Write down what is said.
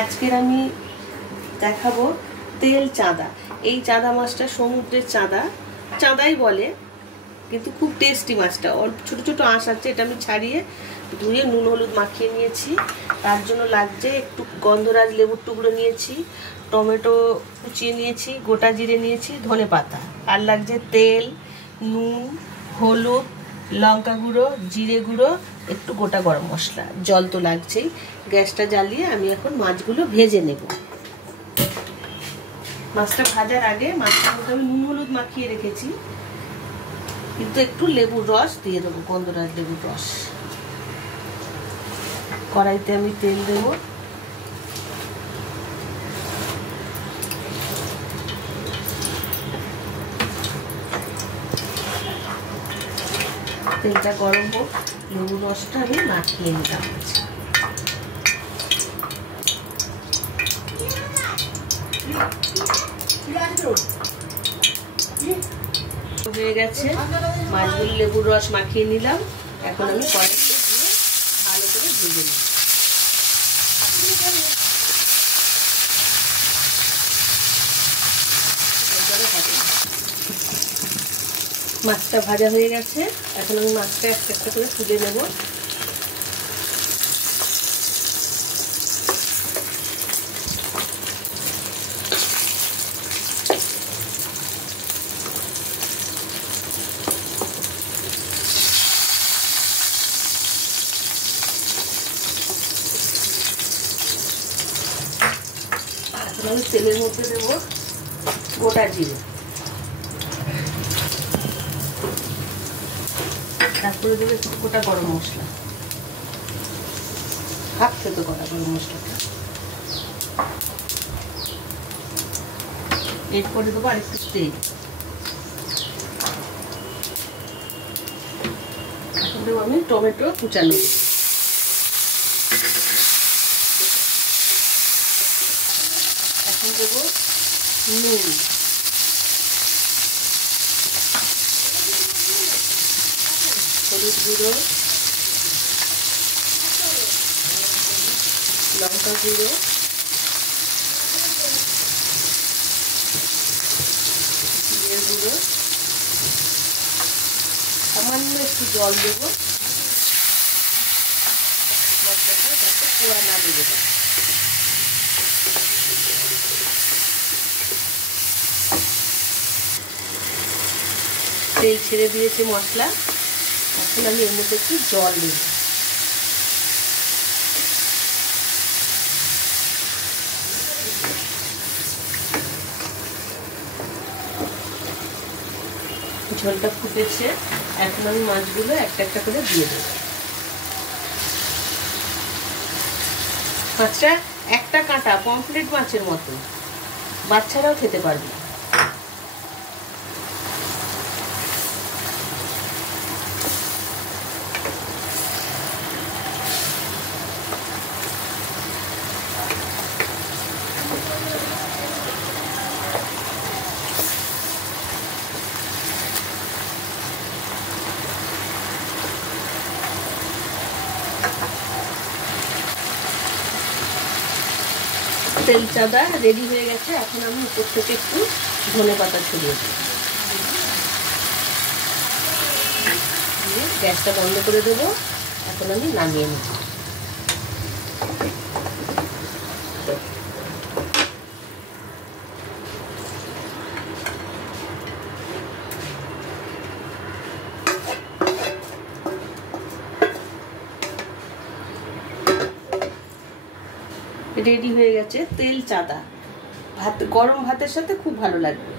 আজকের আমি দেখাবো তেল চাঁদা। এই চাঁদা মাছটা সমুদ্রের চাঁদাই বলে, কিন্তু খুব টেস্টি মাছটা। অল্প ছোট ছোট আঁশ আছে, এটা আমি ছাড়িয়ে ধুয়ে নুন হলুদ মাখিয়ে নিয়েছি। তার জন্য লাগছে একটু গন্ধরাজ লেবুর টুকরো নিয়েছি, টমেটো কুচিয়ে নিয়েছি, গোটা জিরে নিয়েছি, ধনে পাতা, আর লাগছে তেল, নুন, হলুদ, লঙ্কা গুঁড়ো, জিরে গুঁড়ো, একটু গোটা গরম মশলা, জল তো লাগছেই। গ্যাসটা জ্বালিয়ে আমি এখন মাছগুলো ভেজে নেব। মাছটা ভাজার আগে মাছটার মধ্যে আমি নুন হলুদ মাখিয়ে রেখেছি, কিন্তু একটু লেবুর রস দিয়ে দেবো, গন্ধরাজ লেবুর রস। কড়াইতে আমি তেল দেব, তেলটা গরম হোক, লেবুর রসটা আমি মাখিয়ে নিলাম। হয়ে গেছে, মাছগুলো লেবুর রস মাখিয়ে নিলাম। এখন আমি কড়াইতে দিয়ে ভালো করে ভেজে নিই। মাছটা ভাজা হয়ে গেছে, এখন আমি মাছটা একটা একটা করে তুলে নেব। আমি তেলের মধ্যে দেবো গোটা জিরে, তারপরে দেবো একটু গোটা গরম মশলা, হাফ থেতো করা গরম মশলাটা। এরপরে দেবো আর একটু তেল। এখন দেবো আমি টমেটো কুচানো, এখন দেবো নুন, হলুদ গুঁড়ো, লঙ্কা গুঁড়ো, জিরে গুঁড়ো, সামান্য একটু জল দেবো, মশলাটা যাতে পোড়া না লেগে যায়। তেল ছেড়ে দিয়েছে মশলা, এখন আমি এর মধ্যে একটু জল দেব। ঝোলটা ফুটেছে, এখন আমি মাছগুলো একটা একটা করে দিয়ে দেব। মাছটা একটা কাঁটা, পমফ্রেট মাছের মতো, বাচ্চারাও খেতে পারবে। তেল চাঁদা রেডি হয়ে গেছে, এখন আমি উপর থেকে একটু ধনে পাতা ছড়িয়ে দিই। গ্যাসটা বন্ধ করে দেবো, এখন আমি নামিয়ে নেব। রেডি হয়ে গেছে তেল চাঁদা। গরম ভাতের সাথে খুব ভালো লাগবে।